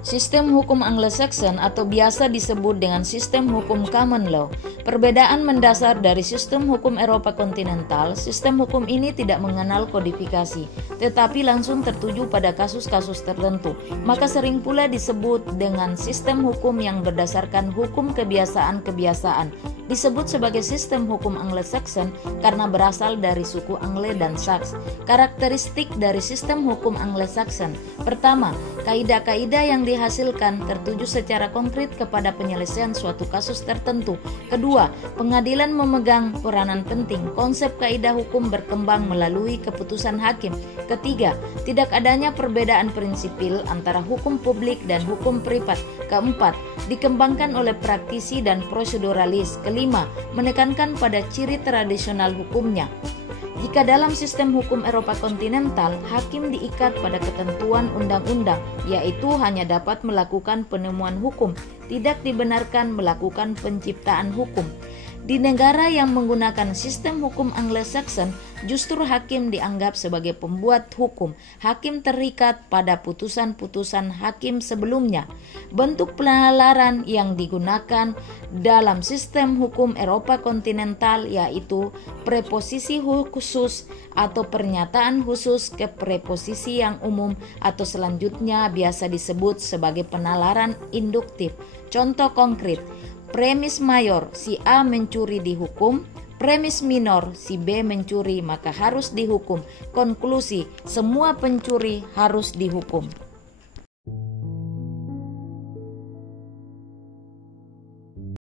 Sistem hukum Anglo-Saxon atau biasa disebut dengan sistem hukum common law. Perbedaan mendasar dari sistem hukum Eropa kontinental, sistem hukum ini tidak mengenal kodifikasi, tetapi langsung tertuju pada kasus-kasus tertentu. Maka sering pula disebut dengan sistem hukum yang berdasarkan hukum kebiasaan-kebiasaan. Disebut sebagai sistem hukum Anglo-Saxon karena berasal dari suku Angle dan Sax. Karakteristik dari sistem hukum Anglo-Saxon: pertama, kaidah-kaidah yang dihasilkan tertuju secara konkret kepada penyelesaian suatu kasus tertentu. Kedua, pengadilan memegang peranan penting. Konsep kaidah hukum berkembang melalui keputusan hakim. Ketiga, tidak adanya perbedaan prinsipil antara hukum publik dan hukum privat. Keempat, dikembangkan oleh praktisi dan proseduralis. Kelima, menekankan pada ciri tradisional hukumnya. Jika dalam sistem hukum Eropa kontinental, hakim diikat pada ketentuan undang-undang, yaitu hanya dapat melakukan penemuan hukum, tidak dibenarkan melakukan penciptaan hukum. Di negara yang menggunakan sistem hukum Anglo-Saxon, justru hakim dianggap sebagai pembuat hukum. Hakim terikat pada putusan-putusan hakim sebelumnya. Bentuk penalaran yang digunakan dalam sistem hukum Eropa kontinental yaitu preposisi khusus atau pernyataan khusus ke preposisi yang umum, atau selanjutnya biasa disebut sebagai penalaran induktif. Contoh konkret: premis mayor, si A mencuri dihukum. Premis minor, si B mencuri maka harus dihukum. Konklusi, semua pencuri harus dihukum.